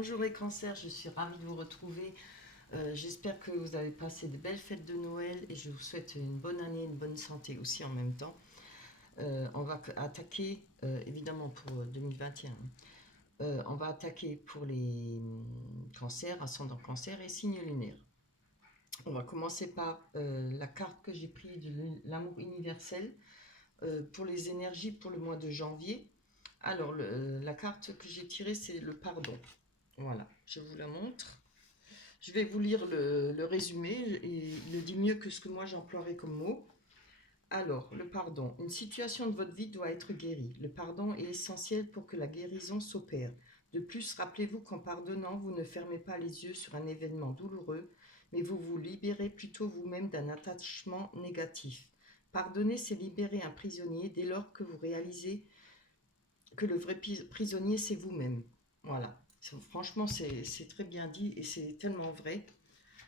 Bonjour les cancers, je suis ravie de vous retrouver. J'espère que vous avez passé de belles fêtes de Noël et je vous souhaite une bonne année, une bonne santé aussi en même temps. On va attaquer, évidemment pour 2021, on va attaquer pour les cancers, ascendant cancer et signes lunaires. On va commencer par la carte que j'ai prise de l'amour universel pour les énergies pour le mois de janvier. Alors, la carte que j'ai tirée, c'est le pardon. Voilà, je vous la montre. Je vais vous lire le résumé et il le dit mieux que ce que moi j'emploierais comme mot. Alors, le pardon. Une situation de votre vie doit être guérie. Le pardon est essentiel pour que la guérison s'opère. De plus, rappelez-vous qu'en pardonnant, vous ne fermez pas les yeux sur un événement douloureux, mais vous vous libérez plutôt vous-même d'un attachement négatif. Pardonner, c'est libérer un prisonnier dès lors que vous réalisez que le vrai prisonnier, c'est vous-même. Voilà. Franchement, c'est très bien dit et c'est tellement vrai.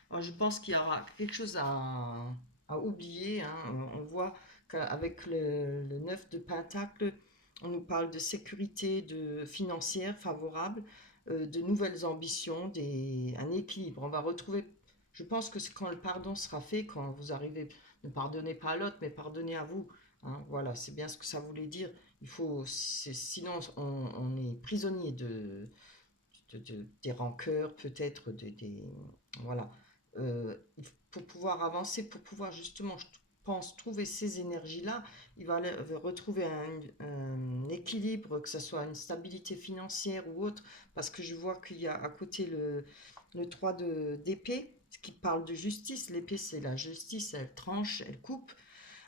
Alors, je pense qu'il y aura quelque chose à oublier, hein. On voit qu'avec le 9 de Pentacle, on nous parle de sécurité financière favorable, de nouvelles ambitions, un équilibre. On va retrouver, je pense que c'est quand le pardon sera fait, quand vous arrivez, ne pardonnez pas à l'autre, mais pardonnez à vous. Hein. Voilà, c'est bien ce que ça voulait dire. Sinon on est prisonnier des rancœurs, peut-être voilà. Pour pouvoir avancer, pour pouvoir justement, je pense, trouver ces énergies-là, il va retrouver un équilibre, que ce soit une stabilité financière ou autre, parce que je vois qu'il y a à côté le 3 d'épée, ce qui parle de justice. L'épée, c'est la justice, elle tranche, elle coupe.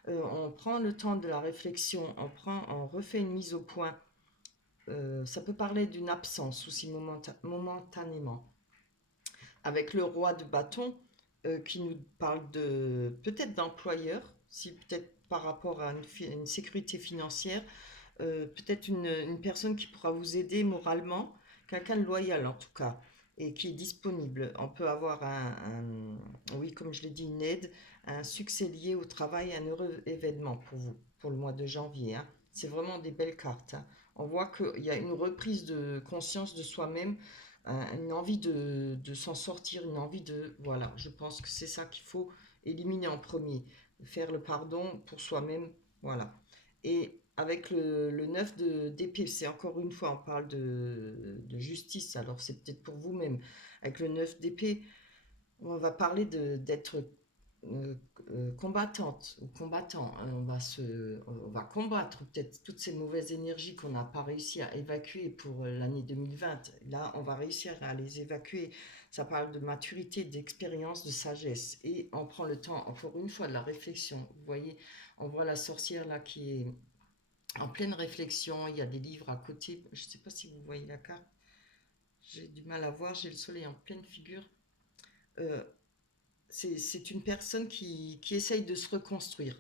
On prend le temps de la réflexion, on refait une mise au point. Ça peut parler d'une absence aussi momentanément. Avec le roi de bâton qui nous parle de peut-être d'employeur, si peut-être par rapport à une sécurité financière, peut-être une personne qui pourra vous aider moralement, quelqu'un de loyal en tout cas, et qui est disponible. On peut avoir oui, comme je l'ai dit, une aide, un succès lié au travail, un heureux événement pour vous, pour le mois de janvier. Hein. C'est vraiment des belles cartes. Hein. On voit qu'il y a une reprise de conscience de soi-même, une envie de s'en sortir, une envie de... Voilà, je pense que c'est ça qu'il faut éliminer en premier. Faire le pardon pour soi-même, voilà. Et avec le 9 d'épée, c'est encore une fois, on parle de justice, alors c'est peut-être pour vous-même. Avec le 9 d'épée, on va parler d'être euh, combattante ou combattant. Hein. On va combattre peut-être toutes ces mauvaises énergies qu'on n'a pas réussi à évacuer pour l'année 2020. Là, on va réussir à les évacuer. Ça parle de maturité, d'expérience, de sagesse. Et on prend le temps, encore une fois, de la réflexion. Vous voyez, on voit la sorcière là qui est en pleine réflexion. Il y a des livres à côté. Je ne sais pas si vous voyez la carte. J'ai du mal à voir. J'ai le soleil en pleine figure. Euh, c'est une personne qui essaye de se reconstruire,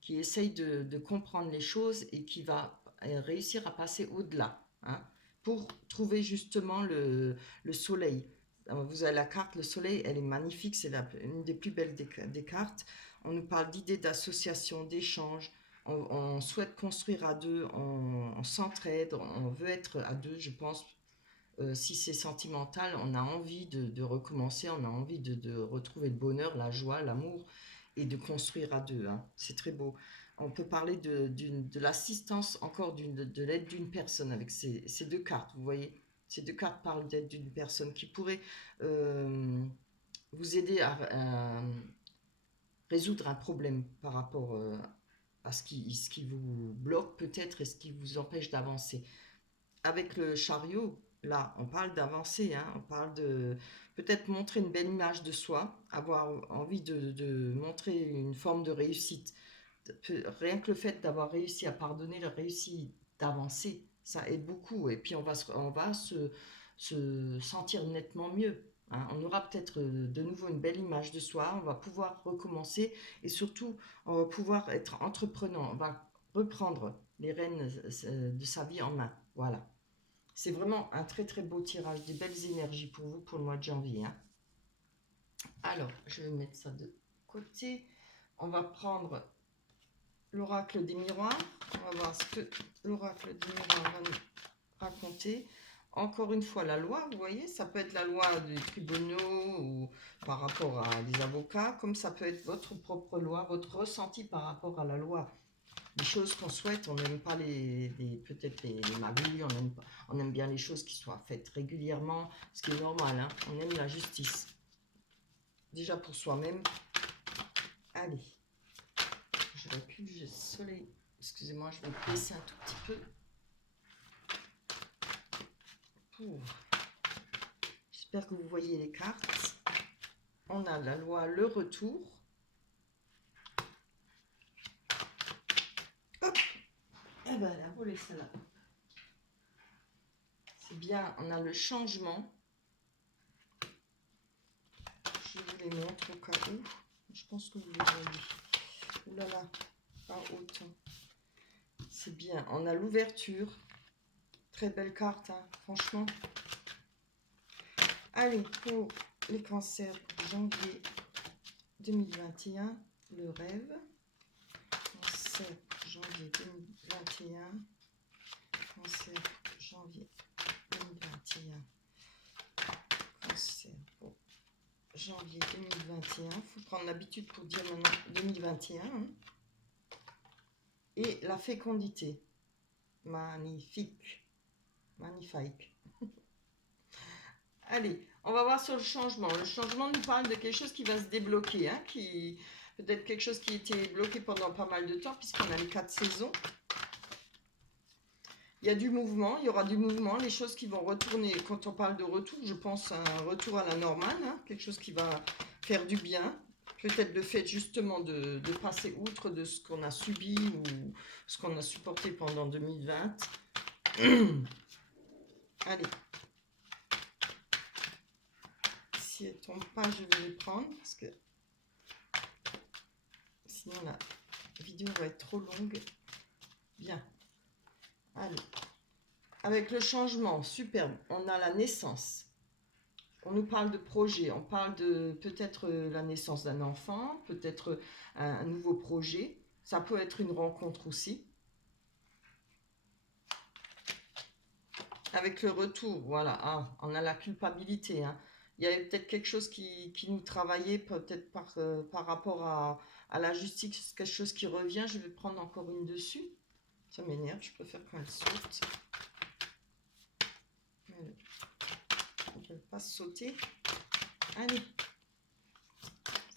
qui essaye de comprendre les choses et qui va réussir à passer au-delà, hein, pour trouver justement le soleil. Vous avez la carte, le soleil, elle est magnifique, c'est une des plus belles des cartes. On nous parle d'idées d'association, d'échange. On souhaite construire à deux, on s'entraide, on veut être à deux, je pense, si c'est sentimental, on a envie de recommencer, on a envie de retrouver le bonheur, la joie, l'amour et de construire à deux. Hein. C'est très beau. On peut parler de l'assistance, encore de l'aide d'une personne avec ces deux cartes. Vous voyez, ces deux cartes parlent d'aide d'une personne qui pourrait vous aider à résoudre un problème par rapport à ce qui vous bloque peut-être et ce qui vous empêche d'avancer. Avec le chariot, là, on parle d'avancer, hein, on parle de peut-être montrer une belle image de soi, avoir envie de montrer une forme de réussite. Rien que le fait d'avoir réussi à pardonner, le réussi d'avancer, ça aide beaucoup. Et puis on va se sentir nettement mieux. Hein. On aura peut-être de nouveau une belle image de soi, on va pouvoir recommencer et surtout on va pouvoir être entreprenant, on va reprendre les rênes de sa vie en main. Voilà. C'est vraiment un très très beau tirage, des belles énergies pour vous pour le mois de janvier. Hein. Alors, je vais mettre ça de côté. On va prendre l'oracle des miroirs. On va voir ce que l'oracle des miroirs va nous raconter. encore une fois, la loi, vous voyez, ça peut être la loi des tribunaux ou par rapport à des avocats, comme ça peut être votre propre loi, votre ressenti par rapport à la loi. Les choses qu'on souhaite, on n'aime pas peut-être les magouilles, on aime bien les choses qui soient faites régulièrement, ce qui est normal, hein, on aime la justice. Déjà pour soi-même. Allez, je recule, j'ai le soleil. Excusez-moi, je vais me baisser un tout petit peu. J'espère que vous voyez les cartes. On a la loi le retour. Hop. Eh ben, elle a volé celle-là. C'est bien, on a le changement. Je vous les montre au cas où. Je pense que vous les voyez. Ouh là là, pas autant. C'est bien, on a l'ouverture. Très belle carte, hein, franchement. Allez, pour les cancers, janvier 2021, le rêve. Cancer, janvier 2021. Cancer, janvier 2021. Cancer, pour janvier 2021. Il faut prendre l'habitude pour dire maintenant 2021. Hein. Et la fécondité. Magnifique. Magnifique. Allez, on va voir sur le changement. Le changement nous parle de quelque chose qui va se débloquer, hein, qui peut-être quelque chose qui était bloqué pendant pas mal de temps, puisqu'on a les 4 saisons. Il y a du mouvement, il y aura du mouvement, les choses qui vont retourner. Quand on parle de retour, je pense à un retour à la normale, hein, quelque chose qui va faire du bien. Peut-être le fait justement de passer outre de ce qu'on a subi ou ce qu'on a supporté pendant 2020. Allez. Si elle ne tombe pas, je vais les prendre parce que sinon la vidéo va être trop longue. Bien. Allez. Avec le changement, superbe. On a la naissance. On nous parle de projet. On parle de peut-être la naissance d'un enfant, peut-être un nouveau projet. Ça peut être une rencontre aussi. Avec le retour, voilà. Ah, on a la culpabilité. Hein. Il y avait peut-être quelque chose qui nous travaillait, peut-être par rapport à la justice, quelque chose qui revient. Je vais prendre encore une dessus. Ça m'énerve, je préfère quand elle saute. Elle ne veut pas sauter. Allez.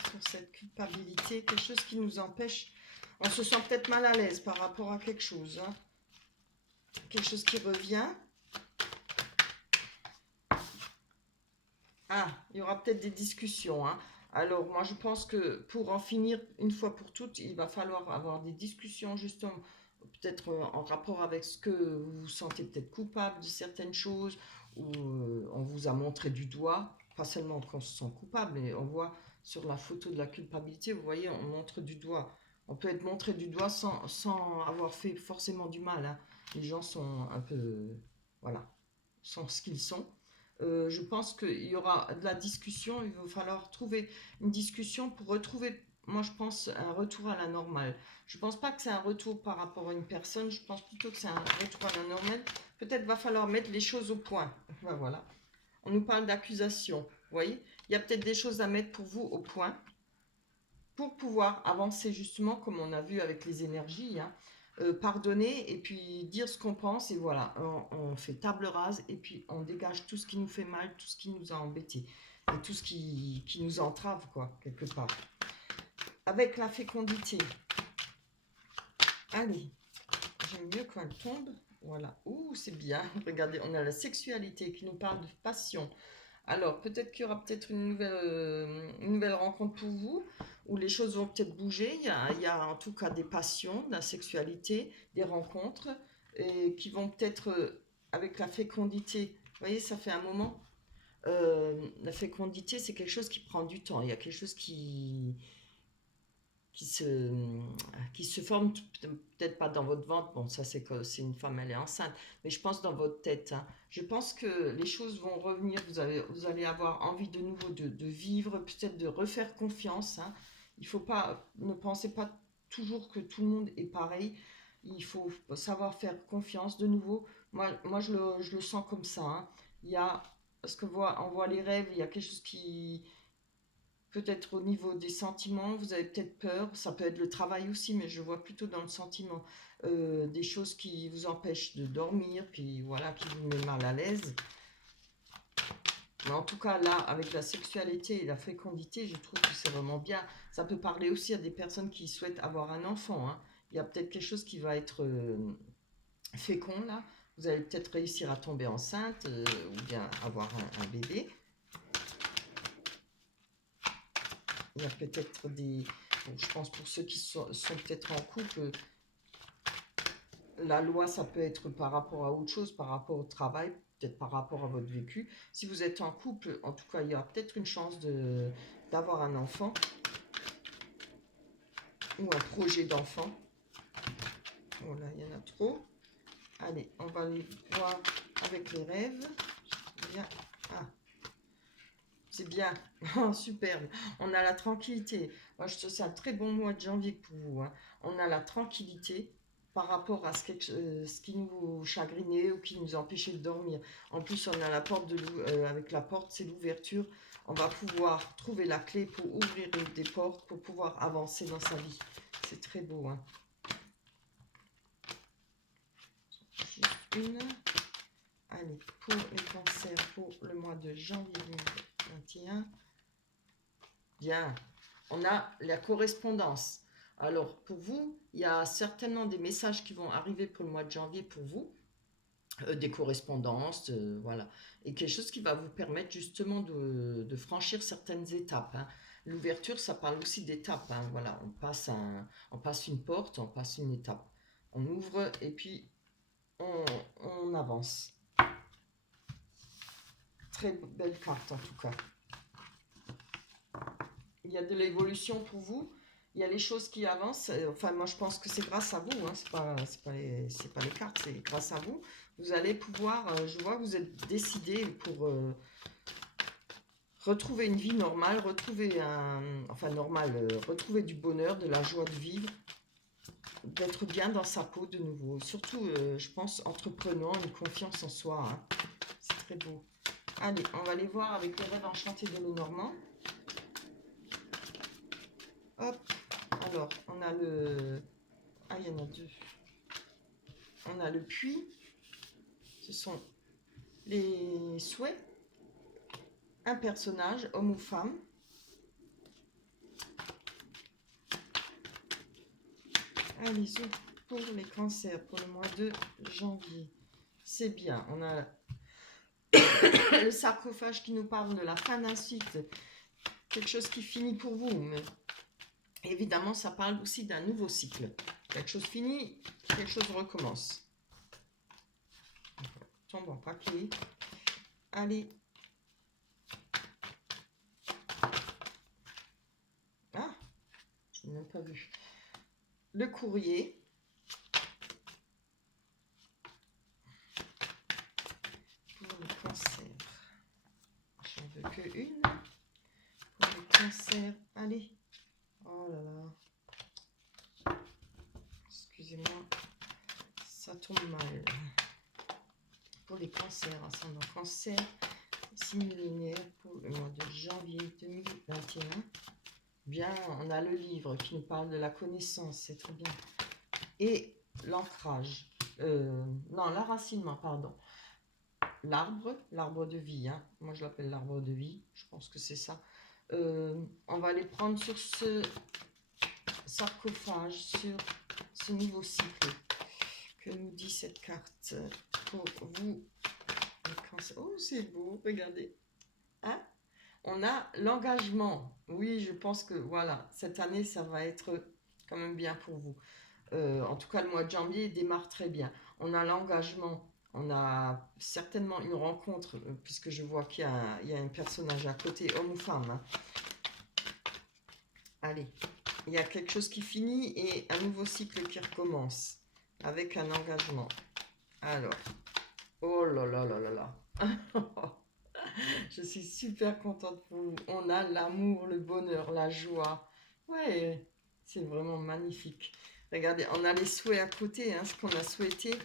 Sur cette culpabilité, quelque chose qui nous empêche. On se sent peut-être mal à l'aise par rapport à quelque chose. Hein. Quelque chose qui revient. Ah, il y aura peut-être des discussions. Hein. Alors, moi, je pense que pour en finir une fois pour toutes, il va falloir avoir des discussions, justement, peut-être en rapport avec ce que vous vous sentez peut-être coupable de certaines choses, ou on vous a montré du doigt, pas seulement qu'on se sent coupable, mais on voit sur la photo de la culpabilité, vous voyez, on montre du doigt. On peut être montré du doigt sans avoir fait forcément du mal. Hein. Les gens sont un peu, voilà, sont ce qu'ils sont. Je pense qu'il y aura de la discussion, il va falloir trouver une discussion pour retrouver, moi je pense, un retour à la normale. Je ne pense pas que c'est un retour par rapport à une personne, je pense plutôt que c'est un retour à la normale. Peut-être va falloir mettre les choses au point. Ben voilà. On nous parle d'accusation, vous voyez. Il y a peut-être des choses à mettre pour vous au point pour pouvoir avancer justement comme on a vu avec les énergies. Hein. Pardonner et puis dire ce qu'on pense et voilà, on fait table rase et puis on dégage tout ce qui nous fait mal, tout ce qui nous a embêtés et tout ce qui nous entrave quoi, quelque part. Avec la fécondité, allez, j'aime mieux quand elle tombe, voilà, ouh c'est bien, regardez, on a la sexualité qui nous parle de passion. Alors peut-être qu'il y aura peut-être une nouvelle rencontre pour vous, où les choses vont peut-être bouger. Il y a en tout cas des passions, de la sexualité, des rencontres, et qui vont peut-être, avec la fécondité, vous voyez, ça fait un moment. La fécondité, c'est quelque chose qui prend du temps. Il y a quelque chose qui se, qui se forme, peut-être pas dans votre ventre, bon ça c'est que c'est une femme, elle est enceinte, mais je pense dans votre tête. Hein. Je pense que les choses vont revenir, vous allez avoir envie de nouveau de vivre, peut-être de refaire confiance. Hein. Il faut pas, ne pensez pas toujours que tout le monde est pareil, il faut savoir faire confiance de nouveau, Moi je le sens comme ça, hein. Il y a, parce que on voit les rêves, il y a quelque chose qui, peut-être au niveau des sentiments, vous avez peut-être peur, ça peut être le travail aussi, mais je vois plutôt dans le sentiment, des choses qui vous empêchent de dormir, qui, voilà, qui vous met mal à l'aise. Mais en tout cas, là, avec la sexualité et la fécondité, je trouve que c'est vraiment bien. Ça peut parler aussi à des personnes qui souhaitent avoir un enfant, hein. Il y a peut-être quelque chose qui va être fécond, là. Vous allez peut-être réussir à tomber enceinte ou bien avoir un bébé. Il y a peut-être des... Bon, je pense pour ceux qui sont peut-être en couple, la loi, ça peut être par rapport à autre chose, par rapport au travail, peut-être par rapport à votre vécu. Si vous êtes en couple, en tout cas, il y a peut-être une chance d'avoir un enfant ou un projet d'enfant. Voilà, il y en a trop. Allez, on va les voir avec les rêves. Bien. Ah, c'est bien. Oh, superbe. On a la tranquillité. Moi, c'est un très bon mois de janvier pour vous, hein. On a la tranquillité par rapport à ce qui nous chagrinait ou qui nous empêchait de dormir. En plus, on a la porte avec la porte, c'est l'ouverture. On va pouvoir trouver la clé pour ouvrir des portes, pour pouvoir avancer dans sa vie. C'est très beau, hein. Juste une. Allez, pour les cancers, pour le mois de janvier 2021. Bien, on a la correspondance. Alors, pour vous, il y a certainement des messages qui vont arriver pour le mois de janvier pour vous, des correspondances, voilà. Et quelque chose qui va vous permettre justement de franchir certaines étapes, hein. L'ouverture, ça parle aussi d'étapes, hein, voilà. On passe une porte, on passe une étape. On ouvre et puis on avance. Très belle carte en tout cas. Il y a de l'évolution pour vous. Il y a les choses qui avancent. Enfin, moi, je pense que c'est grâce à vous, hein. C'est pas les cartes, c'est grâce à vous. Vous allez pouvoir, je vois que vous êtes décidé pour retrouver une vie normale, retrouver du bonheur, de la joie de vivre, d'être bien dans sa peau de nouveau. Surtout, je pense, entreprenant, une confiance en soi, hein. C'est très beau. Allez, on va les voir avec les rêves enchantés de Lenormand. Hop, alors, on a le... Ah, il y en a deux. On a le puits. Ce sont les souhaits. Un personnage, homme ou femme. Allez, pour les cancers, pour le mois de janvier. C'est bien. On a le sarcophage qui nous parle de la fin d'un cycle. Quelque chose qui finit pour vous. Mais évidemment, ça parle aussi d'un nouveau cycle. Quelque chose finit, quelque chose recommence. Tombe en papier. Allez. Ah, je n'ai même pas vu. Le courrier. Pour le cancer. J'en veux que une. Pour le cancer. Allez. Oh là là. Excusez-moi. Ça tombe mal. Pour les cancers, ascendant cancer, signe lunaire pour le mois de janvier 2021. Bien, on a le livre qui nous parle de la connaissance, c'est très bien. Et l'ancrage. Non, l'enracinement, pardon. L'arbre de vie, hein. Moi je l'appelle l'arbre de vie, je pense que c'est ça. On va les prendre sur ce sarcophage, sur ce nouveau cycle. Que nous dit cette carte pour vous? Oh, c'est beau, regardez. Hein? On a l'engagement. Oui, je pense que voilà, cette année, ça va être quand même bien pour vous. En tout cas, le mois de janvier démarre très bien. On a l'engagement. On a certainement une rencontre, puisque je vois qu'il y a un personnage à côté, homme ou femme, hein. Allez, il y a quelque chose qui finit et un nouveau cycle qui recommence avec un engagement. Alors, oh là là là là là. Je suis super contente pour vous. On a l'amour, le bonheur, la joie. Ouais, c'est vraiment magnifique. Regardez, on a les souhaits à côté, hein, ce qu'on a souhaité.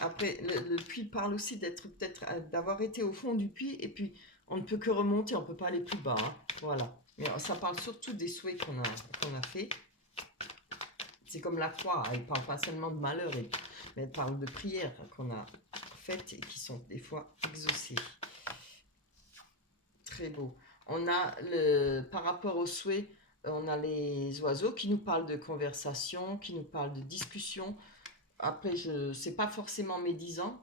Après, le puits parle aussi d'être peut-être d'avoir été au fond du puits et puis on ne peut que remonter, on ne peut pas aller plus bas. Hein. Voilà. Mais ça parle surtout des souhaits qu'on a fait. C'est comme la croix, elle ne parle pas seulement de malheur, mais elle parle de prières qu'on a faites et qui sont des fois exaucées. Très beau. On a par rapport aux souhaits, on a les oiseaux qui nous parlent de conversation, qui nous parlent de discussion. Après, c'est pas forcément médisant.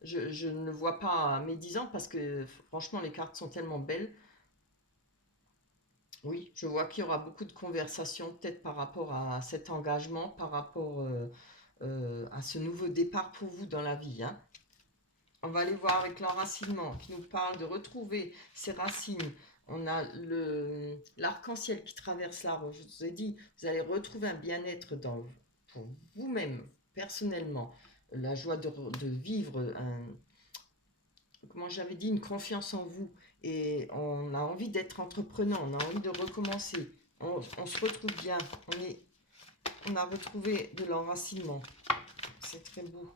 Je ne le vois pas médisant parce que franchement, les cartes sont tellement belles. Oui, je vois qu'il y aura beaucoup de conversations, peut-être par rapport à cet engagement, par rapport à ce nouveau départ pour vous dans la vie. Hein. On va aller voir avec l'enracinement qui nous parle de retrouver ses racines. On a l'arc-en-ciel qui traverse l'arbre. Je vous ai dit, vous allez retrouver un bien-être pour vous-même, personnellement, la joie de vivre, comment j'avais dit, une confiance en vous. Et on a envie d'être entreprenant, on a envie de recommencer. On se retrouve bien, on a retrouvé de l'enracinement. C'est très beau.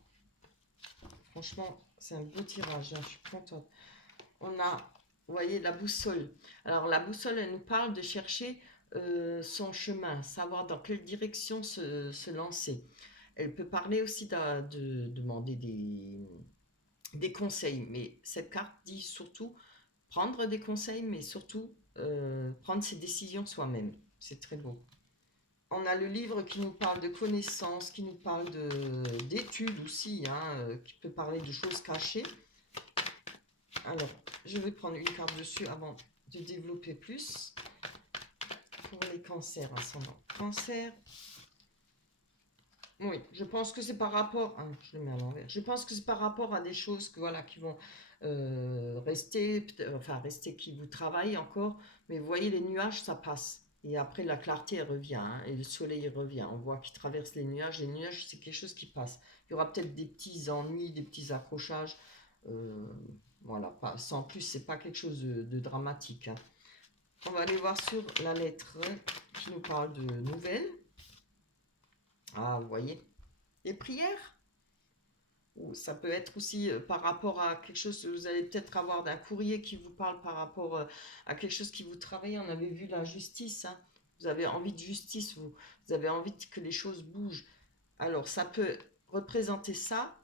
Franchement, c'est un beau tirage, hein, je suis contente. On a, vous voyez, la boussole. Alors la boussole, elle nous parle de chercher son chemin, savoir dans quelle direction se lancer. Elle peut parler aussi de demander des conseils, mais cette carte dit surtout prendre des conseils, mais surtout prendre ses décisions soi-même. C'est très beau. On a le livre qui nous parle de connaissances, qui nous parle d'études aussi, hein, qui peut parler de choses cachées. Alors, je vais prendre une carte dessus avant de développer plus. Pour les cancers ascendant. Cancer. Oui, je pense que c'est par rapport. Ah, je le mets à l'envers. Je pense que c'est par rapport à des choses que, voilà, qui vont rester, enfin rester qui vous travaillent encore. Mais vous voyez, les nuages, ça passe. Et après, la clarté, elle revient. Hein, et le soleil revient. On voit qu'il traverse les nuages. Les nuages, c'est quelque chose qui passe. Il y aura peut-être des petits ennuis, des petits accrochages. Euh, voilà, pas, sans plus, c'est pas quelque chose de dramatique. Hein. On va aller voir sur la lettre qui nous parle de nouvelles. Ah, vous voyez, les prières. Ou ça peut être aussi par rapport à quelque chose, vous allez peut-être avoir d'un courrier qui vous parle par rapport à quelque chose qui vous travaille. On avait vu la justice. Hein. Vous avez envie de justice, vous avez envie que les choses bougent. Alors, ça peut représenter ça,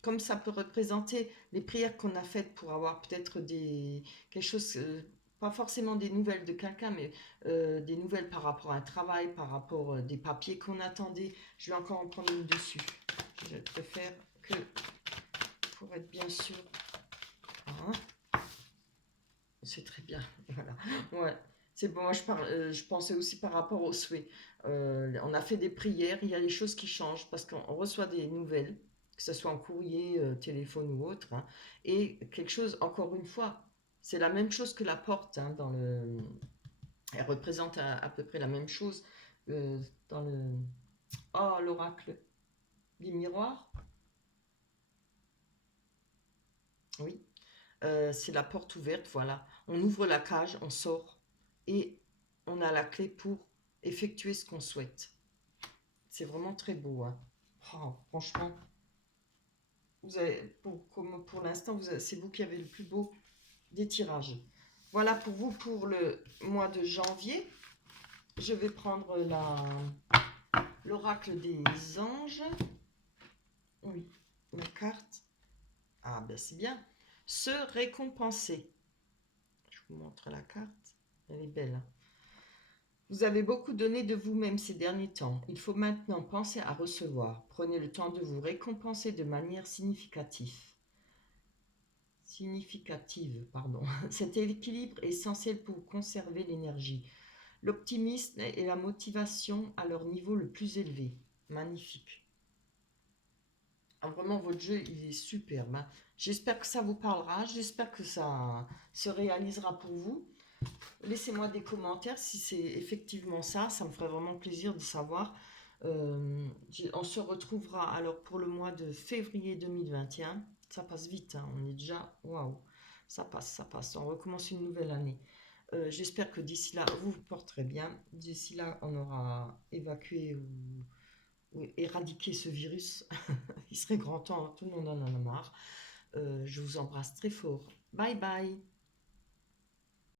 comme ça peut représenter les prières qu'on a faites pour avoir peut-être quelque chose, pas forcément des nouvelles de quelqu'un, mais des nouvelles par rapport à un travail, par rapport à des papiers qu'on attendait. Je vais encore en prendre une dessus. Je préfère que pour être bien sûr. Hein, c'est très bien. Voilà. Ouais. C'est bon, moi je pensais aussi par rapport aux souhaits. On a fait des prières, il y a des choses qui changent parce qu'on reçoit des nouvelles, que ce soit en courrier, téléphone ou autre. Hein, et quelque chose, encore une fois, c'est la même chose que la porte. Hein, elle représente à peu près la même chose dans le. Oh, l'oracle des miroirs. Oui. C'est la porte ouverte, voilà. On ouvre la cage, on sort et on a la clé pour effectuer ce qu'on souhaite. C'est vraiment très beau. Hein. Oh, franchement, vous avez, pour l'instant, c'est vous qui avez le plus beau des tirages. Voilà pour vous pour le mois de janvier. Je vais prendre l'oracle des anges. Oui, la carte. Ah ben c'est bien. Se récompenser. Je vous montre la carte. Elle est belle. Hein. Vous avez beaucoup donné de vous-même ces derniers temps. Il faut maintenant penser à recevoir. Prenez le temps de vous récompenser de manière significative. Pardon. Cet équilibre est essentiel pour conserver l'énergie, l'optimisme et la motivation à leur niveau le plus élevé. Magnifique. Ah, vraiment, votre jeu, il est superbe. Hein. J'espère que ça vous parlera. J'espère que ça se réalisera pour vous. Laissez-moi des commentaires si c'est effectivement ça. Ça me ferait vraiment plaisir de savoir. On se retrouvera alors pour le mois de février 2021. Ça passe vite. Hein. On est déjà... Waouh. Ça passe, ça passe. On recommence une nouvelle année. J'espère que d'ici là, vous vous porterez bien. D'ici là, on aura évacué éradiquer ce virus. Il serait grand temps, hein, tout le monde en a marre. Je vous embrasse très fort. Bye bye.